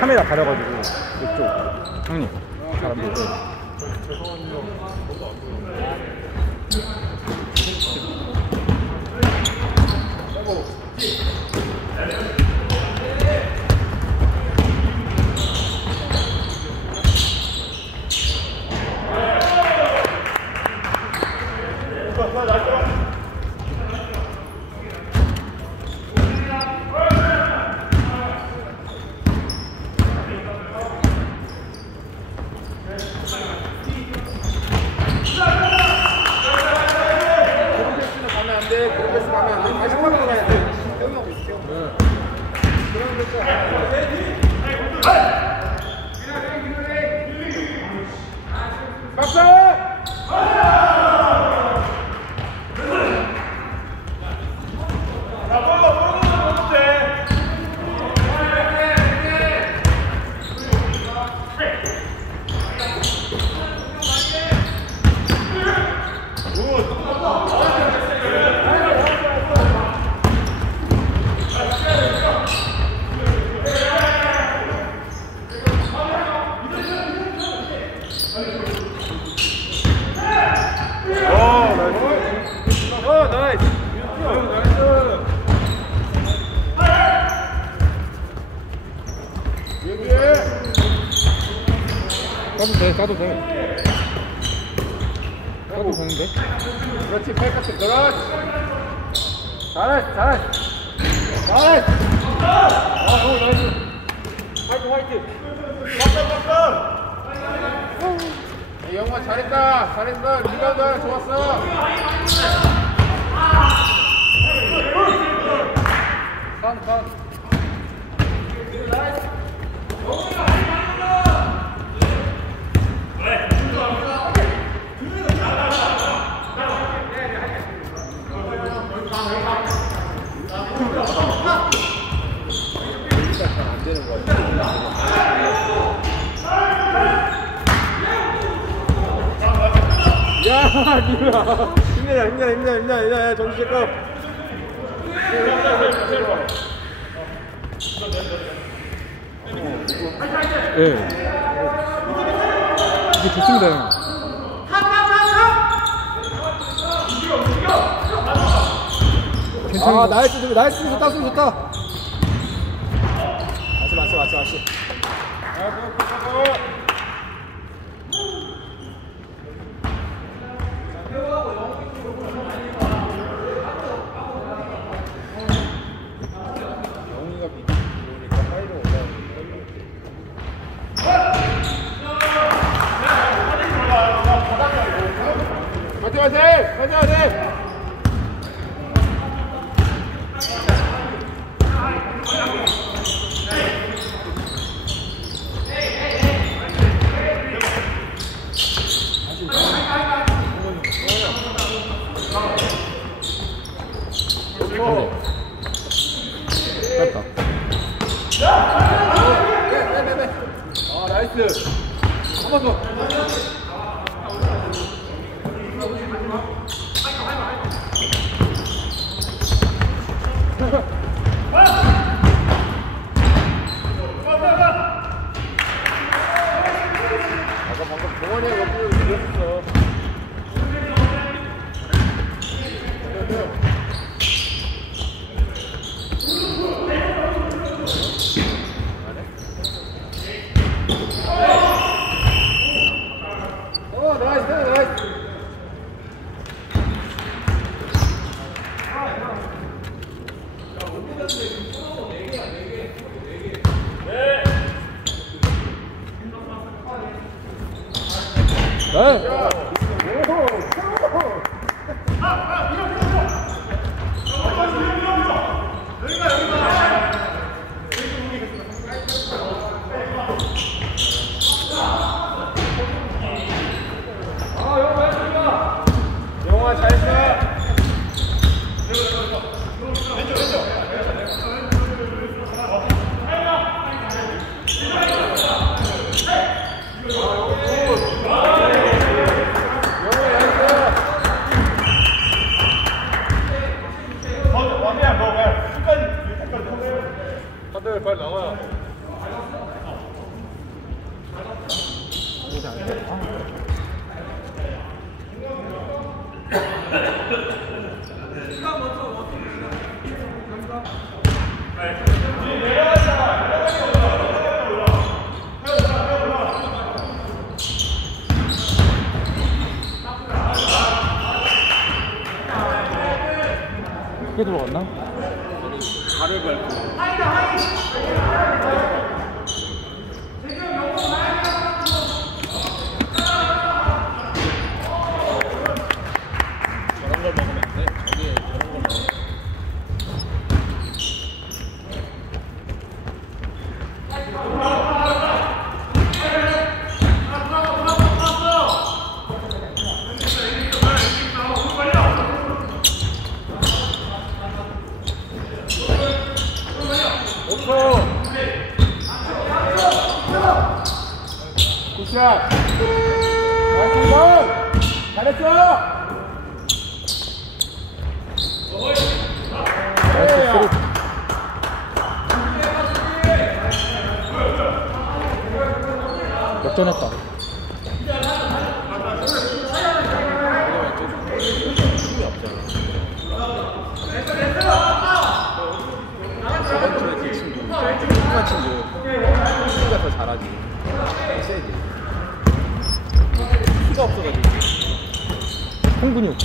카메라 가려가지고 이쪽 형님 사람들 까도 돼. 까도 되는데? 그렇지, 팔까지 그렇지. 잘했어, 잘했어. 잘했어. 오, 나이스. 화이팅, 화이팅. 영화 잘했다. 잘했어. 리바운드 하나 좋았어. 선. 나이스. 야, 힘내자. 정신 차려. 예. 이게 좋습니다. 아, 나이스 좋다. 마시. 영희가 비니까 빨리 올라오는 화이팅! 짧다. 아, 나이스. 한 번 더. 영화 잘 써. 다들 빨리 나와. 크게 들어갔나? 발을 밟고. 저런 걸 먹으면 안 돼. 저기에 저런 걸 먹으면. 굿샷! 나이스! 잘했어! 역전했다. 저번 주에 그 친구, 조그만 친구, 친구가 더 잘하지. 세지. 키가 없어가지고. 홍근육.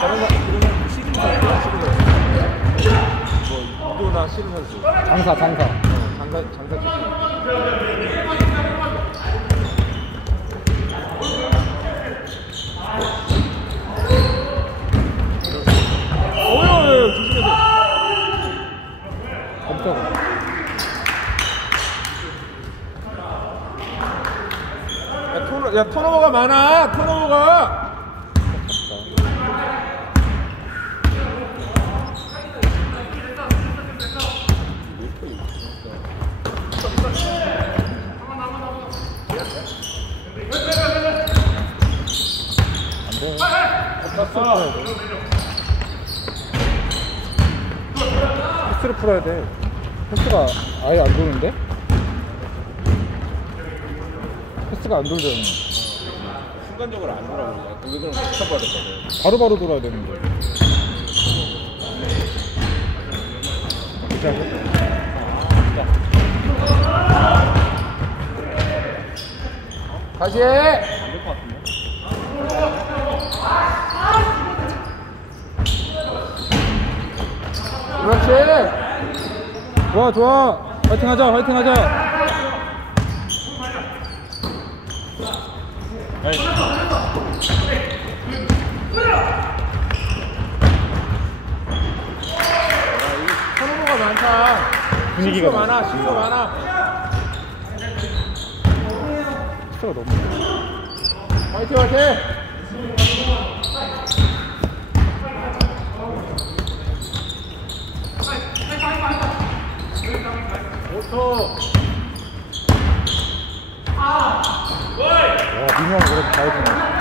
그러면 시즌 선수야, 시즌 선수. 뭐 유도나 시즌 선수. 장사. 장사 출신. 조심해서. 깜짝이야. 야, 턴오버가 많아. 턴오버가. 패스를 풀어야 돼. 패스가 아예 안 도는데? 패스가 안 돌잖아. 순간적으로 안 돌아오냐. 왜 그럼 붙여봐야 될거든. 바로바로 돌아야 되는데. 다시 해! 안될 것 같은데? 그렇지! 좋아. 화이팅 하자. 턴오버가 많다. 분위기가 실수가 많아. 패스가 너무. 화이팅! 민영 그래도 다 해주네.